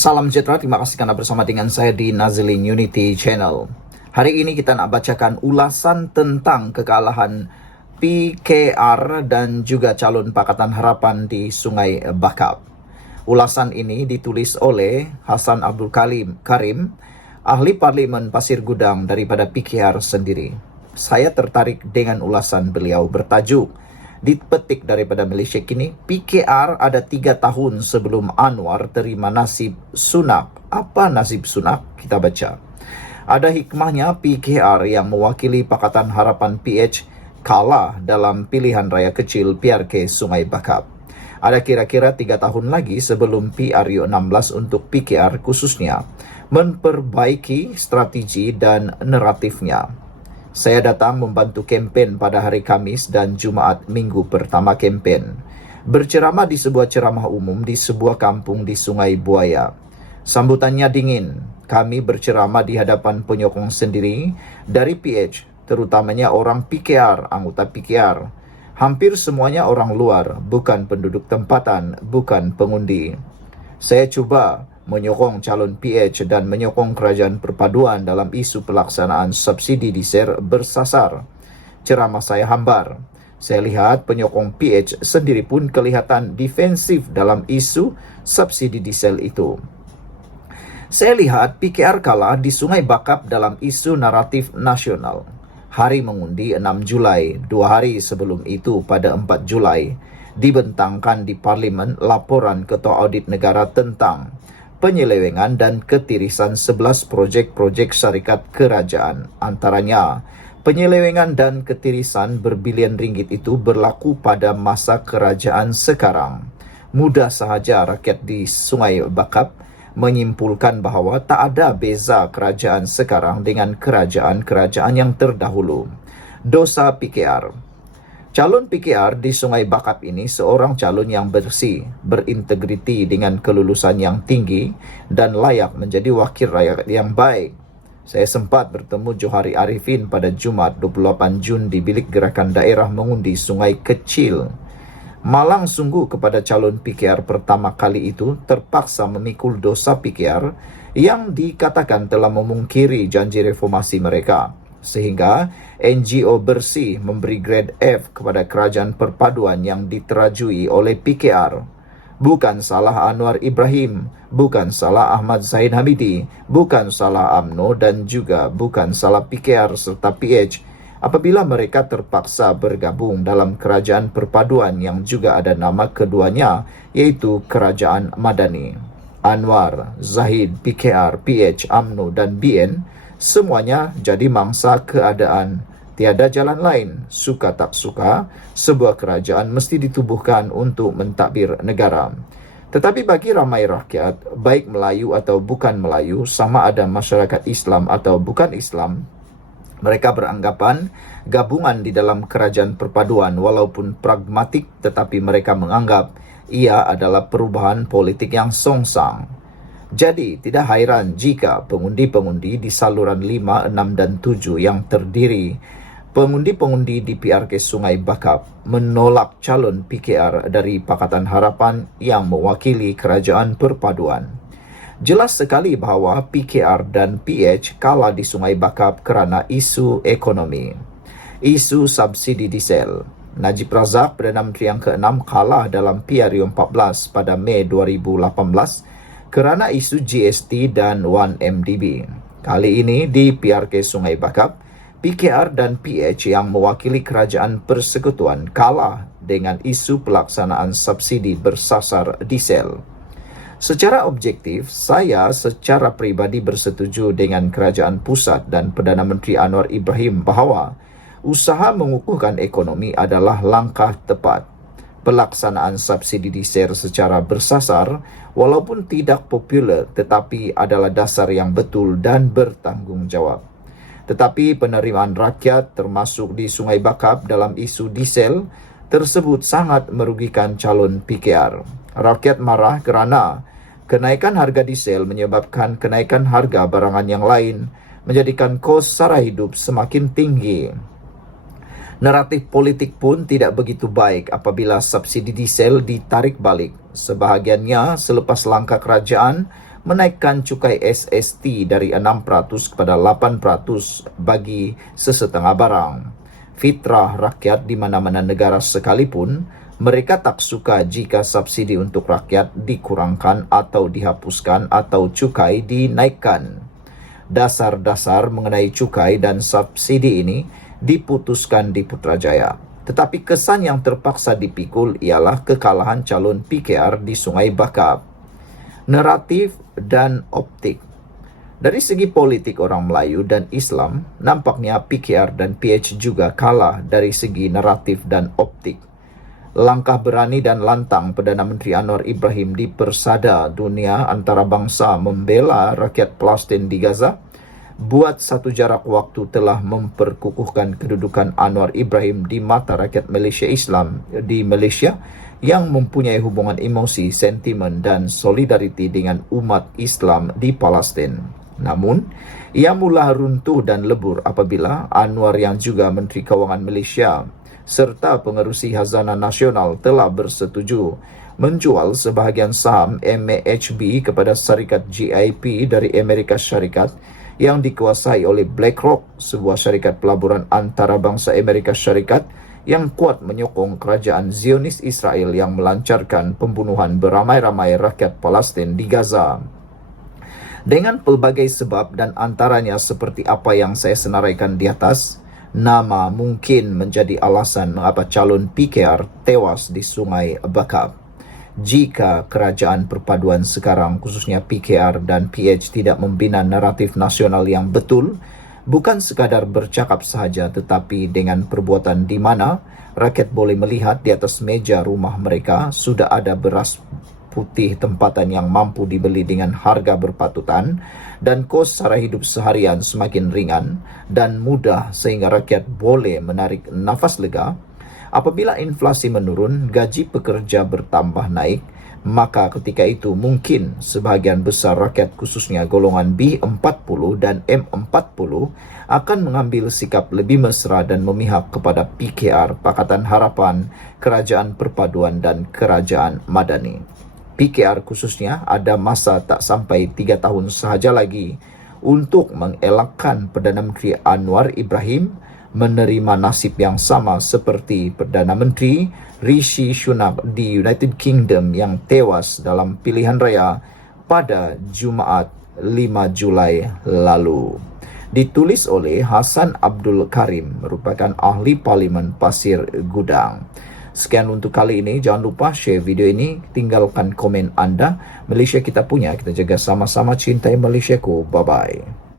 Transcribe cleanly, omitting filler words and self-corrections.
Salam sejahtera, terima kasih karena bersama dengan saya di Nazilin Unity Channel. Hari ini kita nak bacakan ulasan tentang kekalahan PKR dan juga calon Pakatan Harapan di Sungai Bakap. Ulasan ini ditulis oleh Hasan Abdul Karim, ahli Parlimen Pasir Gudang daripada PKR sendiri. Saya tertarik dengan ulasan beliau bertajuk, dipetik daripada Malaysia Kini, PKR ada 3 tahun sebelum Anwar terima nasib Sunak. Apa nasib Sunak? Kita baca. Ada hikmahnya PKR yang mewakili Pakatan Harapan PH kalah dalam pilihan raya kecil PRK Sungai Bakap. Ada kira-kira 3 tahun lagi sebelum PRU16 untuk PKR khususnya memperbaiki strategi dan naratifnya. Saya datang membantu kempen pada hari Khamis dan Jumaat minggu pertama kempen. Berceramah di sebuah ceramah umum di sebuah kampung di Sungai Buaya. Sambutannya dingin. Kami berceramah di hadapan penyokong sendiri dari PH, terutamanya orang PKR, anggota PKR. Hampir semuanya orang luar, bukan penduduk tempatan, bukan pengundi. Saya cuba menyokong calon PH dan menyokong kerajaan perpaduan dalam isu pelaksanaan subsidi diesel bersasar. Ceramah saya hambar. Saya lihat penyokong PH sendiri pun kelihatan defensif dalam isu subsidi diesel itu. Saya lihat PKR kalah di Sungai Bakap dalam isu naratif nasional. Hari mengundi 6 Julai, 2 hari sebelum itu pada 4 Julai, dibentangkan di Parlimen laporan Ketua Audit Negara tentang penyelewengan dan ketirisan 11 projek-projek syarikat kerajaan. Antaranya, penyelewengan dan ketirisan berbilion ringgit itu berlaku pada masa kerajaan sekarang. Mudah sahaja rakyat di Sungai Bakap menyimpulkan bahawa tak ada beza kerajaan sekarang dengan kerajaan-kerajaan yang terdahulu. Dosa PKR. Calon PKR di Sungai Bakap ini seorang calon yang bersih, berintegriti dengan kelulusan yang tinggi dan layak menjadi wakil rakyat yang baik. Saya sempat bertemu Johari Arifin pada Jumaat 28 Jun di bilik gerakan daerah mengundi Sungai Kecil. Malang sungguh kepada calon PKR pertama kali itu terpaksa memikul dosa PKR yang dikatakan telah memungkiri janji reformasi mereka. Sehingga NGO bersih memberi grade F kepada kerajaan perpaduan yang diterajui oleh PKR. Bukan salah Anwar Ibrahim, bukan salah Ahmad Zahid Hamidi, bukan salah UMNO dan juga bukan salah PKR serta PH apabila mereka terpaksa bergabung dalam kerajaan perpaduan yang juga ada nama keduanya, yaitu Kerajaan Madani. Anwar, Zahid, PKR, PH, UMNO dan BN semuanya jadi mangsa keadaan. Tiada jalan lain, suka tak suka, sebuah kerajaan mesti ditubuhkan untuk mentadbir negara. Tetapi bagi ramai rakyat, baik Melayu atau bukan Melayu, sama ada masyarakat Islam atau bukan Islam, mereka beranggapan gabungan di dalam kerajaan perpaduan walaupun pragmatik, tetapi mereka menganggap ia adalah perubahan politik yang songsang. Jadi, tidak hairan jika pengundi-pengundi di saluran 5, 6 dan 7 yang terdiri pengundi-pengundi di PRK Sungai Bakap menolak calon PKR dari Pakatan Harapan yang mewakili kerajaan perpaduan. Jelas sekali bahawa PKR dan PH kalah di Sungai Bakap kerana isu ekonomi. Isu subsidi diesel. Najib Razak, Perdana Menteri yang ke-6, kalah dalam PRU14 pada Mei 2018 kerana isu GST dan 1MDB. Kali ini di PRK Sungai Bakap, PKR dan PH yang mewakili kerajaan persekutuan kalah dengan isu pelaksanaan subsidi bersasar diesel. Secara objektif, saya secara peribadi bersetuju dengan kerajaan pusat dan Perdana Menteri Anwar Ibrahim bahawa usaha mengukuhkan ekonomi adalah langkah tepat. Pelaksanaan subsidi diesel secara bersasar walaupun tidak popular tetapi adalah dasar yang betul dan bertanggungjawab. Tetapi penerimaan rakyat termasuk di Sungai Bakap dalam isu diesel tersebut sangat merugikan calon PKR. Rakyat marah kerana kenaikan harga diesel menyebabkan kenaikan harga barangan yang lain, menjadikan kos sara hidup semakin tinggi. Naratif politik pun tidak begitu baik apabila subsidi diesel ditarik balik. Sebahagiannya selepas langkah kerajaan menaikkan cukai SST dari 6% kepada 8% bagi sesetengah barang. Fitrah rakyat di mana-mana negara sekalipun, mereka tak suka jika subsidi untuk rakyat dikurangkan atau dihapuskan atau cukai dinaikkan. Dasar-dasar mengenai cukai dan subsidi ini diputuskan di Putrajaya. Tetapi kesan yang terpaksa dipikul ialah kekalahan calon PKR di Sungai Bakap. Naratif dan optik. Dari segi politik orang Melayu dan Islam, nampaknya PKR dan PH juga kalah dari segi naratif dan optik. Langkah berani dan lantang Perdana Menteri Anwar Ibrahim di persada dunia antarabangsa membela rakyat Palestin di Gaza buat satu jarak waktu telah memperkukuhkan kedudukan Anwar Ibrahim di mata rakyat Malaysia Islam di Malaysia yang mempunyai hubungan emosi, sentimen dan solidariti dengan umat Islam di Palestin. Namun, ia mula runtuh dan lebur apabila Anwar yang juga Menteri Kewangan Malaysia serta pengerusi Khazanah Nasional telah bersetuju menjual sebahagian saham MAHB kepada syarikat GIP dari Amerika Syarikat yang dikuasai oleh BlackRock, sebuah syarikat pelaburan antarabangsa Amerika Syarikat yang kuat menyokong kerajaan Zionis Israel yang melancarkan pembunuhan beramai-ramai rakyat Palestin di Gaza. Dengan pelbagai sebab dan antaranya seperti apa yang saya senaraikan di atas, nama mungkin menjadi alasan mengapa calon PKR tewas di Sungai Bakap. Jika kerajaan perpaduan sekarang khususnya PKR dan PH tidak membina naratif nasional yang betul, bukan sekadar bercakap sahaja tetapi dengan perbuatan di mana rakyat boleh melihat di atas meja rumah mereka sudah ada beras putih tempatan yang mampu dibeli dengan harga berpatutan dan kos sara hidup seharian semakin ringan dan mudah sehingga rakyat boleh menarik nafas lega. Apabila inflasi menurun, gaji pekerja bertambah naik, maka ketika itu mungkin sebahagian besar rakyat khususnya golongan B40 dan M40 akan mengambil sikap lebih mesra dan memihak kepada PKR, Pakatan Harapan, Kerajaan Perpaduan dan Kerajaan Madani. PKR khususnya ada masa tak sampai 3 tahun sahaja lagi untuk mengelakkan Perdana Menteri Anwar Ibrahim menerima nasib yang sama seperti Perdana Menteri Rishi Sunak di United Kingdom yang tewas dalam pilihan raya pada Jumaat 5 Julai lalu. Ditulis oleh Hasan Abdul Karim, merupakan ahli Parlimen Pasir Gudang. Sekian untuk kali ini. Jangan lupa share video ini, tinggalkan komen anda. Malaysia kita punya, kita jaga sama-sama, cintai Malaysiaku. Bye-bye.